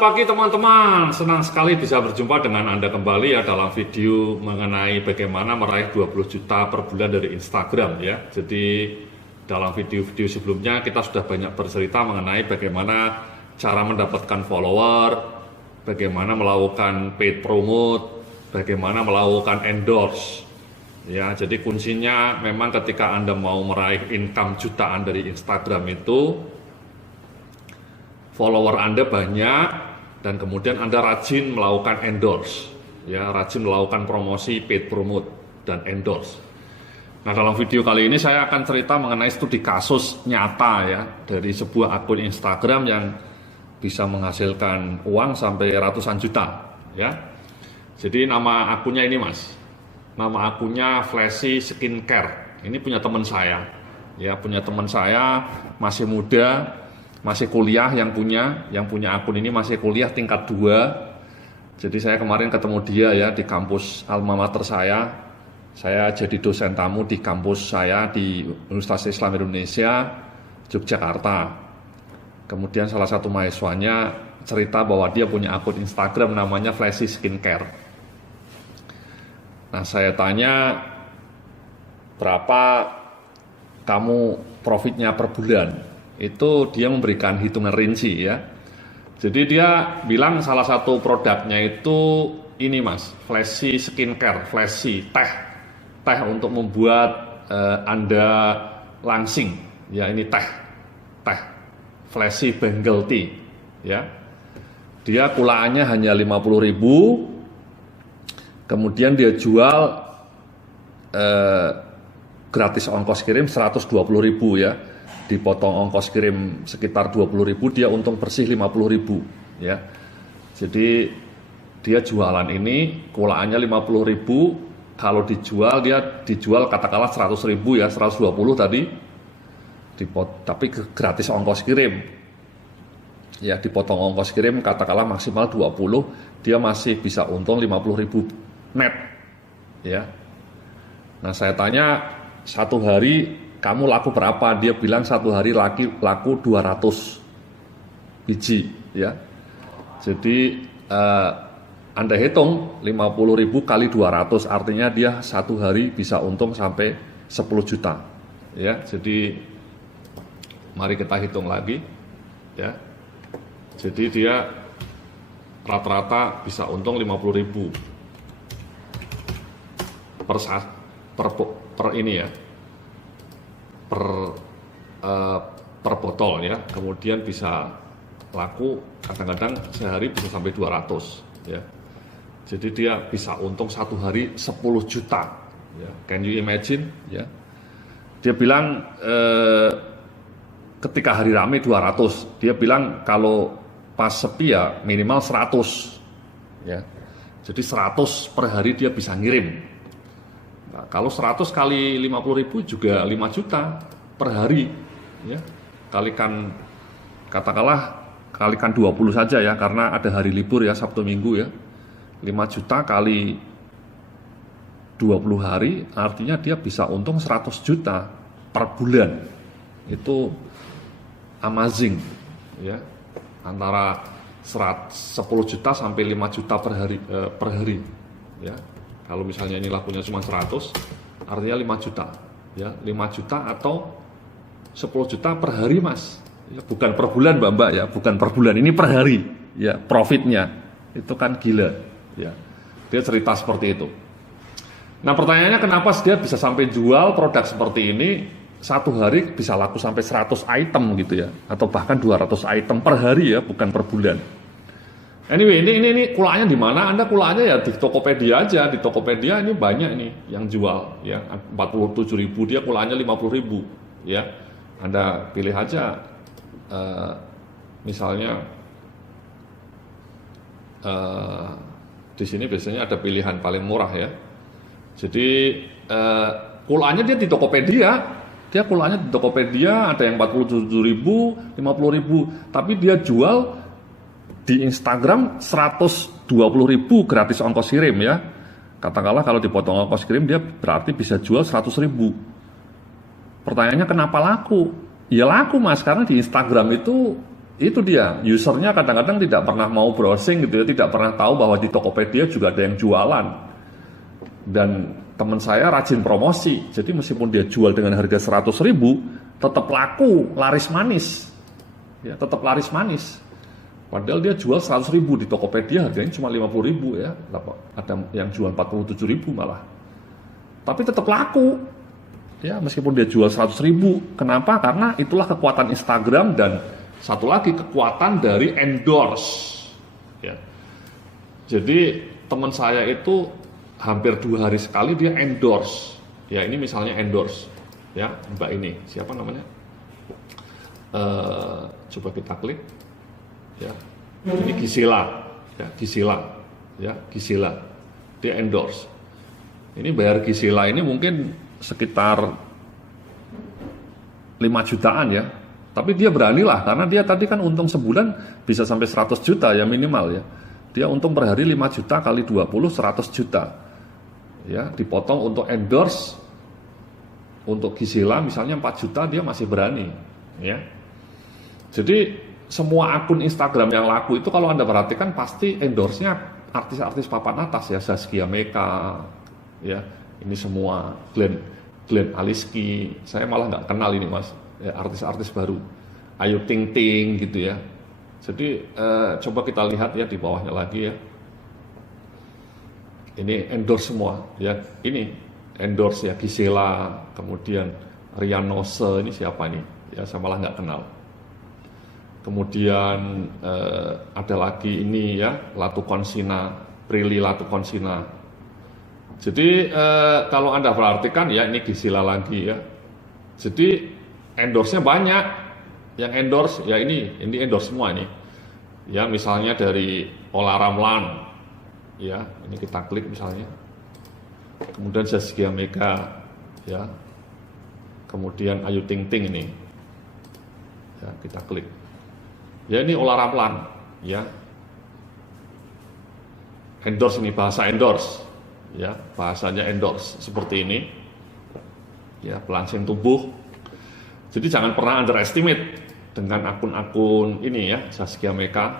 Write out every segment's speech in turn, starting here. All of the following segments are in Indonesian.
Selamat pagi teman-teman, senang sekali bisa berjumpa dengan Anda kembali ya dalam video mengenai bagaimana meraih 20 juta per bulan dari Instagram ya. Jadi dalam video-video sebelumnya kita sudah banyak bercerita mengenai bagaimana cara mendapatkan follower, bagaimana melakukan paid promote, bagaimana melakukan endorse. Ya, jadi kuncinya memang ketika Anda mau meraih income jutaan dari Instagram itu follower Anda banyak dan kemudian Anda rajin melakukan endorse, ya, rajin melakukan promosi, paid promote dan endorse. Nah, dalam video kali ini saya akan cerita mengenai studi kasus nyata ya dari sebuah akun Instagram yang bisa menghasilkan uang sampai ratusan juta, ya. Jadi nama akunnya ini, Mas. Nama akunnya Flashy Skincare. Ini punya teman saya. Ya, punya teman saya masih muda, masih kuliah yang punya akun ini masih kuliah tingkat 2. Jadi saya kemarin ketemu dia ya di kampus alma mater saya. Saya jadi dosen tamu di kampus saya di Universitas Islam Indonesia Yogyakarta. Kemudian salah satu mahasiswanya cerita bahwa dia punya akun Instagram namanya Flashy Skincare. Nah, saya tanya, berapa kamu profitnya per bulan? Itu dia memberikan hitungan rinci ya. Jadi dia bilang salah satu produknya itu ini, Mas, Flashy Skincare, Flashy teh untuk membuat Anda langsing ya. Ini teh Flashy Bengal Tea ya. Dia kulaannya hanya 50.000. Kemudian dia jual gratis ongkos kirim 120.000 ya. Dipotong ongkos kirim sekitar 20.000, dia untung bersih 50.000 ya. Jadi dia jualan ini kulaannya 50.000, kalau dia dijual katakanlah 100.000 ya, 120 tadi tapi gratis ongkos kirim ya, dipotong ongkos kirim katakanlah maksimal 20, dia masih bisa untung 50.000 net ya. Nah, saya tanya, satu hari kamu laku berapa? Dia bilang satu hari laku 200 biji ya. Jadi Anda hitung 50.000 kali 200, artinya dia satu hari bisa untung sampai 10 juta ya. Jadi mari kita hitung lagi ya. Jadi dia rata-rata bisa untung 50.000 per ini ya, per botol ya. Kemudian bisa laku kadang-kadang sehari bisa sampai 200 ya. Jadi dia bisa untung satu hari 10 juta ya. Can you imagine ya. Dia bilang ketika hari rame 200, dia bilang kalau pas sepi ya minimal 100 ya. Jadi 100 per hari dia bisa ngirim. Nah, kalau 100 kali 50.000 juga 5 juta per hari ya. Kalikan 20 saja ya, karena ada hari libur ya, Sabtu Minggu ya. 5 juta kali 20 hari artinya dia bisa untung 100 juta per bulan. Itu amazing ya. Antara 10 juta sampai 5 juta per hari ya. Kalau misalnya ini lakunya cuma 100, artinya 5 juta ya, 5 juta atau 10 juta per hari, Mas ya, bukan per bulan Mbak ya, bukan per bulan, ini per hari ya. Profitnya itu kan gila ya. Dia cerita seperti itu. Nah, pertanyaannya kenapa dia bisa sampai jual produk seperti ini satu hari bisa laku sampai 100 item gitu ya, atau bahkan 200 item per hari ya, bukan per bulan. Anyway, ini kulaannya di mana? Anda kulaannya ya di Tokopedia aja. Di Tokopedia ini banyak nih yang jual ya, 47.000, dia kulaannya 50.000 ya. Anda pilih aja misalnya di sini biasanya ada pilihan paling murah ya. Jadi kulaannya dia di Tokopedia. Dia kulaannya di Tokopedia ada yang 47.000, 50.000, tapi dia jual di Instagram 120.000 gratis ongkos kirim ya. Katakanlah kalau dipotong ongkos kirim dia berarti bisa jual 100.000. Pertanyaannya kenapa laku? Ya laku, Mas, karena di Instagram itu itu dia, usernya kadang-kadang tidak pernah mau browsing gitu ya, tidak pernah tahu bahwa di Tokopedia juga ada yang jualan. Dan teman saya rajin promosi, jadi meskipun dia jual dengan harga 100.000, tetap laku, laris manis. Ya, tetap laris manis. Padahal dia jual 100.000 di Tokopedia, harganya cuma 50.000 ya. Ada yang jual 47.000 malah. Tapi tetap laku. Ya, meskipun dia jual 100.000. Kenapa? Karena itulah kekuatan Instagram dan satu lagi kekuatan dari endorse. Ya. Jadi teman saya itu hampir 2 hari sekali dia endorse. Ya, ini misalnya endorse. Ya, Mbak ini siapa namanya? Coba kita klik. Ya, ini Gisela. Ya, Gisela. Ya, Gisela. Dia endorse. Ini bayar Gisela ini mungkin sekitar 5 jutaan ya. Tapi dia beranilah karena dia tadi kan untung sebulan bisa sampai 100 juta ya minimal ya. Dia untung per hari 5 juta kali 20 100 juta. Ya, dipotong untuk endorse untuk Gisela misalnya 4 juta dia masih berani ya. Jadi semua akun Instagram yang laku itu kalau Anda perhatikan pasti endorse-nya artis-artis papan atas ya, Zaskia Meka ya, ini semua Glenn Aliski, saya malah nggak kenal ini mas, ya, artis-artis baru, Ayu Ting Ting gitu ya. Jadi coba kita lihat ya di bawahnya lagi ya, ini endorse semua ya, ini endorse ya Gisela, kemudian Rian Nose, ini siapa ini? Ya saya malah nggak kenal. Kemudian ada lagi ini ya, Latukonsina, Prilly Latukonsina. Jadi kalau Anda perhatikan ya, ini Gisela lagi ya. Jadi endorse-nya banyak. Yang endorse ya ini endorse semua ini. Ya misalnya dari Ola Ramlan. Ya, ini kita klik misalnya. Kemudian Zaskia Meka ya. Kemudian Ayu Ting Ting ini. Ya, kita klik. Ya ini Ola Ramlan ya. Endorse ini bahasa endorse. Ya, bahasanya endorse seperti ini. Ya, pelangsing tubuh. Jadi jangan pernah underestimate dengan akun-akun ini ya, Zaskia Meka.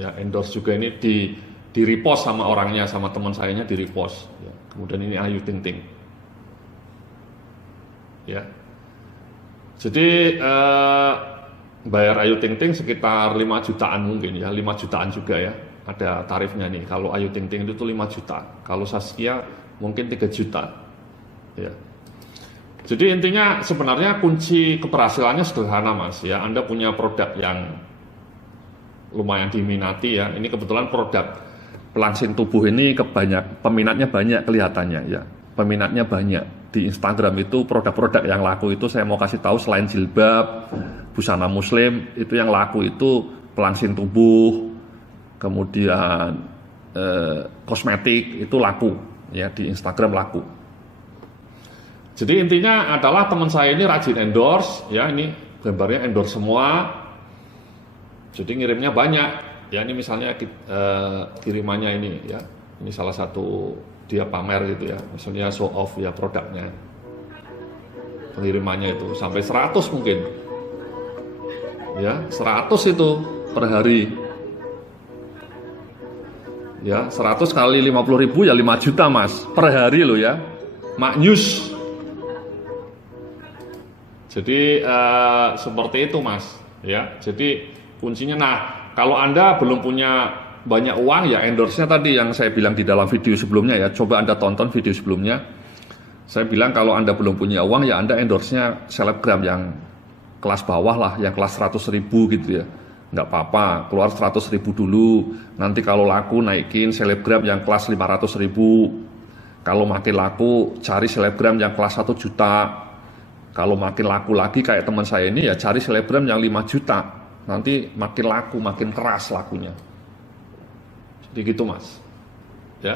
Ya, endorse juga ini di repost sama orangnya, sama teman sayanya di repost. Ya. Kemudian ini Ayu Ting Ting. Ya. Jadi bayar Ayu Ting Ting sekitar 5 jutaan mungkin ya, 5 jutaan juga ya. Ada tarifnya nih, kalau Ayu Ting Ting itu 5 juta, kalau Zaskia mungkin 3 juta ya. Jadi intinya sebenarnya kunci keberhasilannya sederhana mas ya, Anda punya produk yang lumayan diminati ya, ini kebetulan produk pelangsing tubuh ini peminatnya banyak kelihatannya ya, peminatnya banyak di Instagram itu. Produk-produk yang laku itu saya mau kasih tahu, selain jilbab, busana muslim, itu yang laku itu pelangsing tubuh, kemudian kosmetik itu laku ya, di Instagram laku. Jadi intinya adalah teman saya ini rajin endorse ya, ini gambarnya endorse semua. Jadi ngirimnya banyak ya, ini misalnya kirimannya ini ya, ini salah satu dia pamer gitu ya, misalnya show off ya produknya, pengirimannya itu sampai 100 mungkin ya, 100 itu per hari ya, 100 kali 50.000 ya 5 juta mas per hari loh ya, maknyus. Jadi seperti itu mas ya. Jadi kuncinya, nah kalau Anda belum punya banyak uang ya, endorse-nya tadi yang saya bilang di dalam video sebelumnya ya, coba Anda tonton video sebelumnya. Saya bilang kalau Anda belum punya uang ya Anda endorse-nya selebgram yang kelas bawah lah, yang kelas 100.000 gitu ya, nggak apa-apa, keluar 100.000 dulu, nanti kalau laku naikin selebgram yang kelas 500.000, kalau makin laku cari selebgram yang kelas 1 juta, kalau makin laku lagi kayak teman saya ini ya cari selebgram yang 5 juta, nanti makin laku, makin keras lakunya. Jadi gitu mas ya.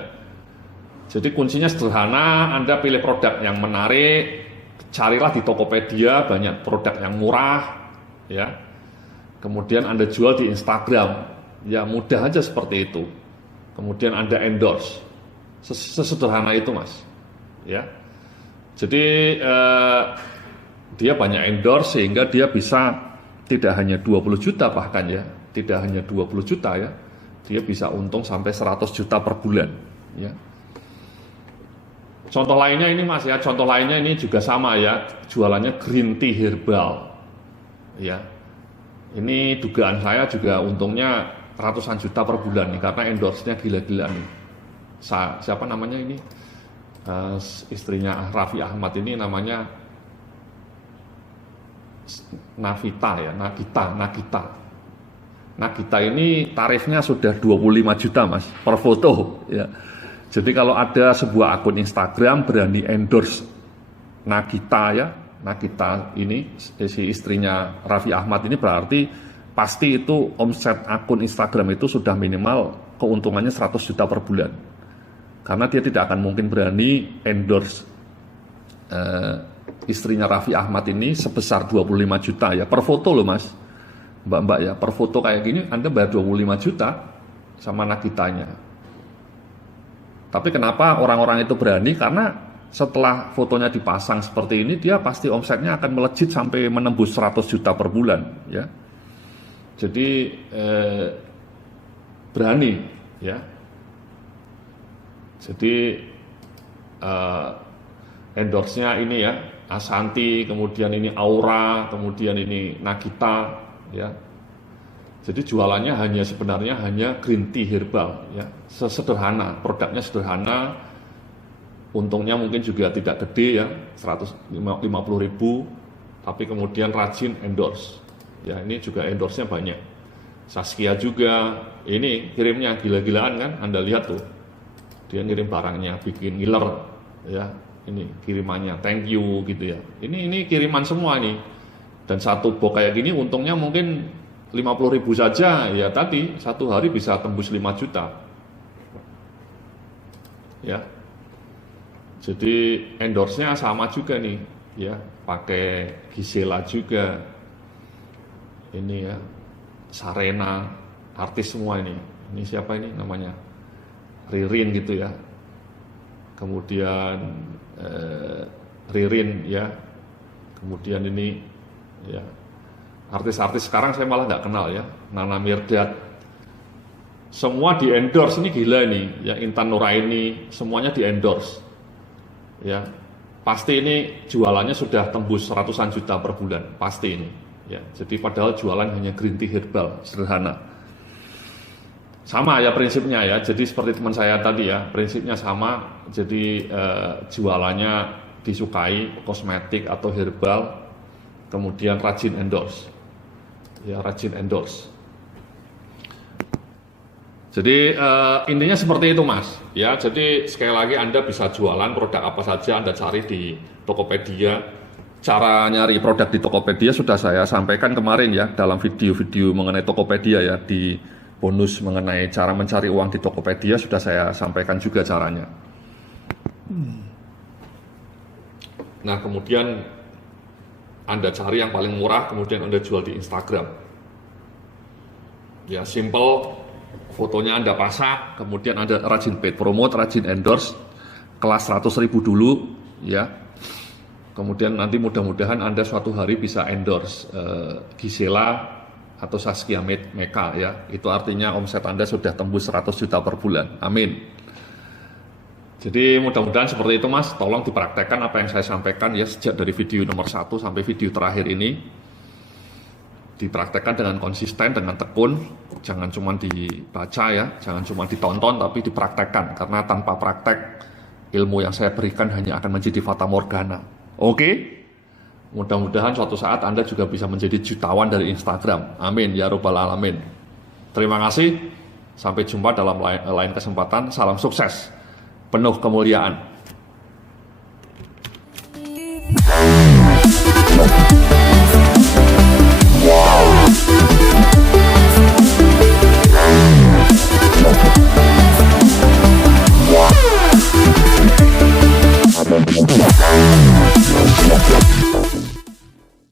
Jadi kuncinya sederhana, Anda pilih produk yang menarik, carilah di Tokopedia banyak produk yang murah ya, kemudian Anda jual di Instagram ya, mudah aja seperti itu. Kemudian Anda endorse, sesederhana itu mas ya. Jadi dia banyak endorse sehingga dia bisa tidak hanya 20 juta bahkan ya, tidak hanya 20 juta ya, dia bisa untung sampai 100 juta per bulan ya. Contoh lainnya ini Mas ya, contoh lainnya ini juga sama ya, jualannya green tea herbal ya. Ini dugaan saya juga untungnya ratusan juta per bulan nih, karena endorse-nya gila-gilaan nih. Siapa namanya ini? Istrinya Raffi Ahmad ini namanya Nagita ya, Nagita ini tarifnya sudah 25 juta Mas per foto ya. Jadi kalau ada sebuah akun Instagram berani endorse Nagita ya, Nagita ini si istrinya Raffi Ahmad ini, berarti pasti itu omset akun Instagram itu sudah minimal keuntungannya 100 juta per bulan. Karena dia tidak akan mungkin berani endorse istrinya Raffi Ahmad ini sebesar 25 juta ya per foto loh Mas, Mbak ya, per foto kayak gini Anda bayar 25 juta sama Nagitanya. Tapi kenapa orang-orang itu berani? Karena setelah fotonya dipasang seperti ini, dia pasti omsetnya akan melejit sampai menembus 100 juta per bulan ya. Jadi berani ya. Jadi endorse-nya ini ya, Ashanti, kemudian ini Aura, kemudian ini Nagita ya. Jadi jualannya sebenarnya hanya green tea herbal ya. Sederhana, produknya sederhana. Untungnya mungkin juga tidak gede ya, 150.000, tapi kemudian rajin endorse. Ya, ini juga endorse-nya banyak. Saskia juga, ini kirimnya gila-gilaan kan, Anda lihat tuh. Dia ngirim barangnya, bikin ngiler ya. Ini kirimannya, thank you gitu ya. Ini kiriman semua nih. Dan satu box kayak gini untungnya mungkin 50.000 saja ya, tadi satu hari bisa tembus 5 juta. Ya. Jadi endorse-nya sama juga nih ya, pakai Gisela juga. Ini ya, Sarena, artis semua ini. Ini siapa ini namanya? Ririn gitu ya. Kemudian Ririn ya. Kemudian ini ya, artis-artis sekarang saya malah nggak kenal ya. Nana Mirdad, semua di endorse, ini gila nih ya. Intan Nuraini, semuanya di endorse ya. Pasti ini jualannya sudah tembus ratusan juta per bulan, pasti ini ya. Jadi padahal jualan hanya green tea herbal sederhana. Sama ya prinsipnya ya, jadi seperti teman saya tadi ya, prinsipnya sama. Jadi jualannya disukai, kosmetik atau herbal, kemudian rajin endorse ya, rajin endorse. Jadi intinya seperti itu Mas ya. Jadi sekali lagi Anda bisa jualan produk apa saja Anda cari di Tokopedia. Cara nyari produk di Tokopedia sudah saya sampaikan kemarin ya, dalam video-video mengenai Tokopedia ya, di bonus mengenai cara mencari uang di Tokopedia sudah saya sampaikan juga caranya. Nah kemudian Anda cari yang paling murah, kemudian Anda jual di Instagram. Ya simple, fotonya Anda pasang, kemudian Anda rajin paid promote, rajin endorse, kelas 100.000 dulu ya. Kemudian nanti mudah-mudahan Anda suatu hari bisa endorse Gisela atau Saskia Meka ya. Itu artinya omset Anda sudah tembus 100 juta per bulan. Amin. Jadi mudah-mudahan seperti itu Mas. Tolong dipraktekkan apa yang saya sampaikan ya, sejak dari video nomor 1 sampai video terakhir ini. Dipraktekkan dengan konsisten, dengan tekun. Jangan cuma dibaca ya, jangan cuma ditonton, tapi dipraktekkan. Karena tanpa praktek, ilmu yang saya berikan hanya akan menjadi fata morgana. Oke? Mudah-mudahan suatu saat Anda juga bisa menjadi jutawan dari Instagram. Amin ya robbal alamin. Terima kasih. Sampai jumpa dalam lain kesempatan. Salam sukses, penuh kemuliaan.